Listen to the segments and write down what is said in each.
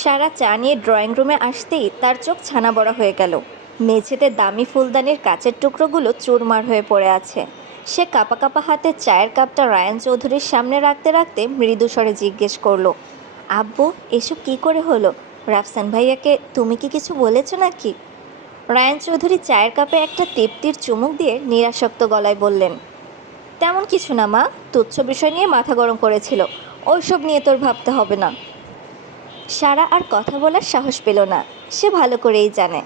সারা চা নিয়ে ড্রয়িং রুমে আসতেই তার চোখ ছানা বড় হয়ে গেল। মেঝেতে দামি ফুলদানির কাচের টুকরোগুলো চুরমার হয়ে পড়ে আছে। সে কাঁপা কাঁপা হাতে চায়ের কাপটা রায়ান চৌধুরীর সামনে রাখতে রাখতে মৃদু স্বরে জিজ্ঞেস করলো, আব্বু, এসব কি করে হলো? রাফসান ভাইয়াকে তুমি কি কিছু বলেছো নাকি? রায়ান চৌধুরী চায়ের কাপে একটা তৃপ্তির চুমুক দিয়ে নিরাসক্ত গলায় বললেন, তেমন কিছু না মা, তুচ্ছ বিষয় নিয়ে মাথা গরম করেছিল। ওইসব নিয়ে তোর ভাবতে হবে না। সারা আর কথা বলার সাহস পেল না। সে ভালো করেই জানে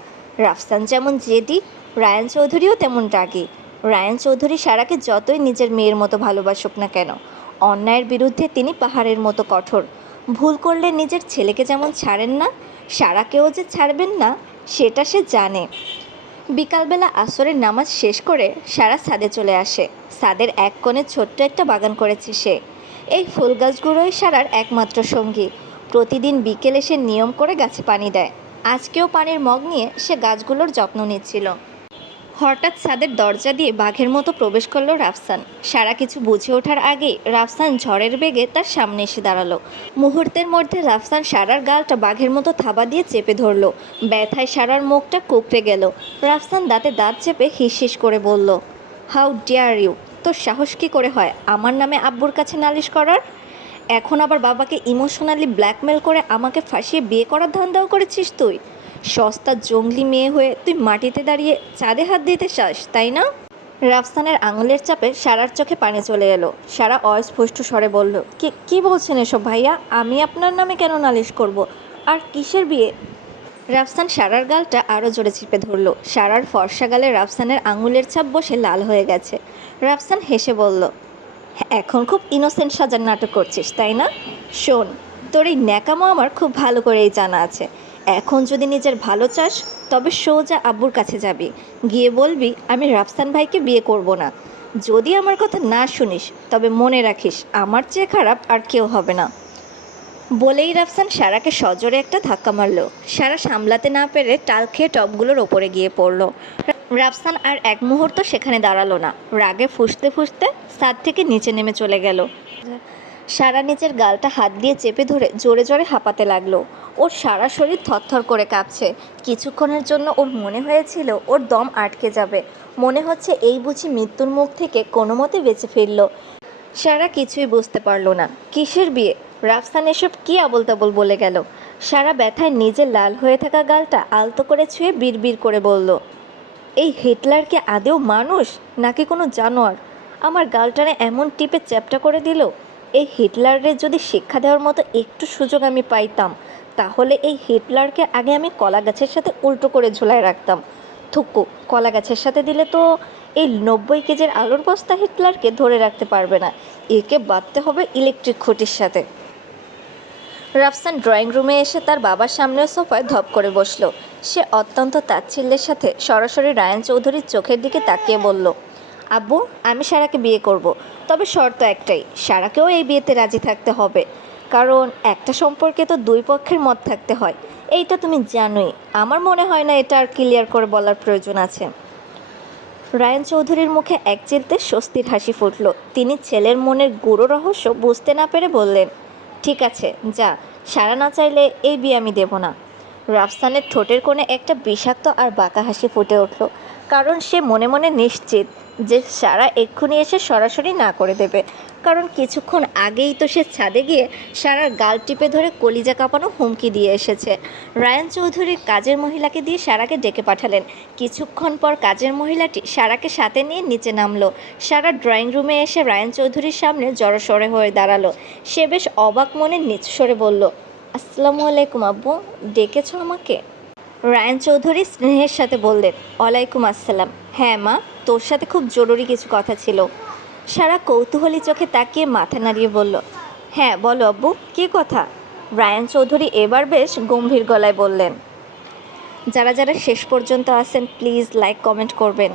রাফসান যেমন জেদি, রায়ান চৌধুরীও তেমন রাগী। রায়ান চৌধুরী সারাকে যতই নিজের মেয়ের মতো ভালোবাসুক না কেন, অন্যায়ের বিরুদ্ধে তিনি পাহাড়ের মতো কঠোর। ভুল করলে নিজের ছেলেকে যেমন ছাড়েন না, সারাকেও যে ছাড়বেন না সেটা সে জানে। বিকালবেলা আসরের নামাজ শেষ করে সারা ছাদে চলে আসে। ছাদের এক কোণে ছোট্ট একটা বাগান করেছে সে। এই ফুল গাছগুলোই সারার একমাত্র সঙ্গী। প্রতিদিন বিকেলে সে নিয়ম করে গাছে পানি দেয়। আজকেও পানির মগ নিয়ে সে গাছগুলোর যত্ন নিচ্ছিল। হঠাৎ ছাদের দরজা দিয়ে বাঘের মতো প্রবেশ করলো রাফসান। সারা কিছু বুঝে ওঠার আগেই রাফসান ঝড়ের বেগে তার সামনে এসে দাঁড়ালো। মুহূর্তের মধ্যে রাফসান সারার গালটা বাঘের মতো থাবা দিয়ে চেপে ধরলো। ব্যথায় সারার মুখটা কুঁকড়ে গেল। রাফসান দাঁতে দাঁত চেপে হিস করে বলল, হাউ ডিয়ার ইউ! তোর সাহস কী করে হয় আমার নামে আব্বুর কাছে নালিশ করার? এখন আবার বাবাকে ইমোশনালি ব্ল্যাকমেল করে আমাকে ফাঁসিয়ে বিয়ে করার ধান্দাও করেছিস তুই? সস্তা জঙ্গলি মেয়ে হয়ে তুই মাটিতে দাঁড়িয়ে চাঁদে হাত দিতে চাস, তাই না? রাফসানের আঙুলের চাপে সারার চোখে পানি চলে এলো। সারা অস্পষ্ট স্বরে বলল, কি বলছেন এসব ভাইয়া? আমি আপনার নামে কেন নালিশ করব? আর কিসের বিয়ে? রাফসান সারার গালটা আরও জোরে চিপে ধরল। সারার ফর্সা গালে রাফসানের আঙুলের ছাপ বসে লাল হয়ে গেছে। রাফসান হেসে বলল, এখন খুব ইনোসেন্ট সাজার নাটক করছিস, তাই না? শোন, তোর এই ন্যাকামো আমার খুব ভালো করেই জানা আছে। এখন যদি নিজের ভালো চাস তবে সোজা আব্বুর কাছে যাবি, গিয়ে বলবি আমি রাফসান ভাইকে বিয়ে করব না। যদি আমার কথা না শুনিস তবে মনে রাখিস আমার চেয়ে খারাপ আর কেউ হবে না। বলেই রাফসান সারাকে সজোরে একটা ধাক্কা মারল। সারা সামলাতে না পেরে টাল খেয়ে টবগুলোর ওপরে গিয়ে পড়ল। রাফসান আর এক মুহূর্ত সেখানে দাঁড়ালো না। রাগে ফুঁসতে ফুঁসতে ছাদ থেকে নিচে নেমে চলে গেল। সারা নিচের গালটা হাত দিয়ে চেপে ধরে জোরে জোরে হাঁপাতে লাগলো। ওর সারা শরীর থরথর করে কাঁপছে। কিছুক্ষণের জন্য ওর মনে হয়েছিল ওর দম আটকে যাবে। মনে হচ্ছে এই বুঝি মৃত্যুর মুখ থেকে কোনো মতে বেঁচে ফিরল। সারা কিছুই বুঝতে পারল না। কিসের বিয়ে? রাফসান এসব কী আবোল তাবোল বলে গেল। সারা ব্যথায় নিজের লাল হয়ে থাকা গালটা আলতো করে ছুঁয়ে বিড়বিড় করে বলল, এই হিটলার কি আদেও মানুষ নাকি কোনো জানোয়ার? আমার গালটানে এমন টিপে চ্যাপ্টা করে দিল। এই হিটলারের যদি শিক্ষা দেওয়ার মতো একটু সুযোগ আমি পাইতাম, তাহলে এই হিটলারকে আগে আমি কলা গাছের সাথে উল্টো করে ঝুলায় রাখতাম। থুকু, কলা গাছের সাথে দিলে তো এই 90 কেজির আলুর বস্তা হিটলারকে ধরে রাখতে পারবে না। একে বাঁধতে হবে ইলেকট্রিক খুঁটির সাথে। রাফসান ড্রয়িং রুমে এসে তার বাবার সামনের সোফায় ধপ করে বসল। সে অত্যন্ত তাচ্ছিল্যের সাথে সরাসরি রায়ান চৌধুরীর চোখের দিকে তাকিয়ে বলল, আব্বু, আমি সারাকে বিয়ে করব, তবে শর্ত একটাই, সারাকেও এই বিয়েতে রাজি থাকতে হবে। কারণ একটা সম্পর্কে তো দুই পক্ষের মত থাকতে হয়। এইটা তুমি জানোই। আমার মনে হয় না এটা আর ক্লিয়ার করে বলার প্রয়োজন আছে। রায়ান চৌধুরীর মুখে এক চিলতে স্বস্তির হাসি ফুটল। তিনি ছেলের মনের গূঢ় রহস্য বুঝতে না পেরে বললেন, ঠিক আছে, যা, সারা না চাইলে এই বিয়ে আমি দেব না। রাফসানের ঠোঁটের কোণে একটা বিষাক্ত আর বাঁকা হাসি ফুটে উঠল। কারণ সে মনে মনে নিশ্চিত যে সারা এক্ষুনি এসে সরাসরি না করে দেবে। কারণ কিছুক্ষণ আগেই তো সে ছাদে গিয়ে সারার গাল টিপে ধরে কলিজা কাঁপানো হুমকি দিয়ে এসেছে। রায়ান চৌধুরী কাজের মহিলাকে দিয়ে সারাকে ডেকে পাঠালেন। কিছুক্ষণ পর কাজের মহিলাটি সারাকে সাথে নিয়ে নিচে নামলো। সারা ড্রয়িং রুমে এসে রায়ান চৌধুরীর সামনে জড়সড় হয়ে দাঁড়ালো। সে বেশ অবাক মনে নিচু স্বরে বলল, আসসালামু আলাইকুম আব্বু, ডেকেছ আমাকে? রায়ান চৌধুরী স্নেহের সাথে বললেন, ওয়ালাইকুম আসসালাম। হ্যাঁ মা, তোর সাথে খুব জরুরি কিছু কথা ছিল। সারা কৌতূহলী চোখে তাকিয়ে মাথা নাড়িয়ে বলল, হ্যাঁ বলো আব্বু, কী কথা? রায়ান চৌধুরী এবার বেশ গম্ভীর গলায় বললেন, যারা যারা শেষ পর্যন্ত আছেন প্লিজ লাইক কমেন্ট করবেন।